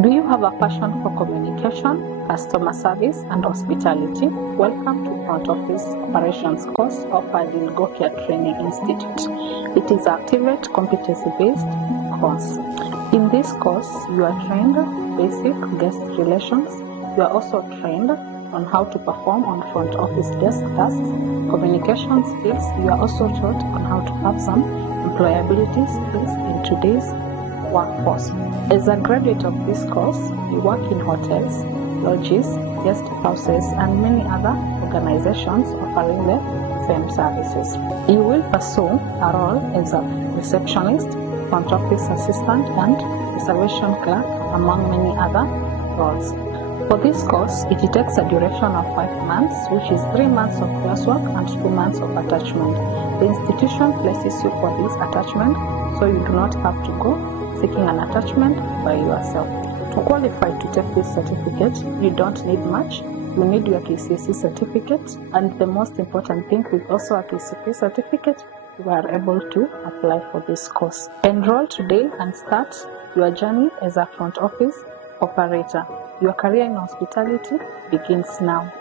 Do you have a passion for communication, customer service, and hospitality? Welcome to Front Office Operations course offered in GoCare Training Institute. It is an activate competency-based course. In this course, you are trained basic guest relations. You are also trained on how to perform on front office desk tasks, communication skills. You are also taught on how to have some employability skills in today's workforce. As a graduate of this course, you work in hotels, lodges, guest houses, and many other organizations offering the same services. You will pursue a role as a receptionist, front office assistant, and reservation clerk, among many other roles. For this course, it takes a duration of 5 months, which is 3 months of coursework and 2 months of attachment. The institution places you for this attachment, so you do not have to go seeking an attachment by yourself. To qualify to take this certificate, you don't need much. You need your KCSE certificate, and the most important thing, with also a KCPE certificate, you are able to apply for this course. Enroll today and start your journey as a front office operator. Your career in hospitality begins now.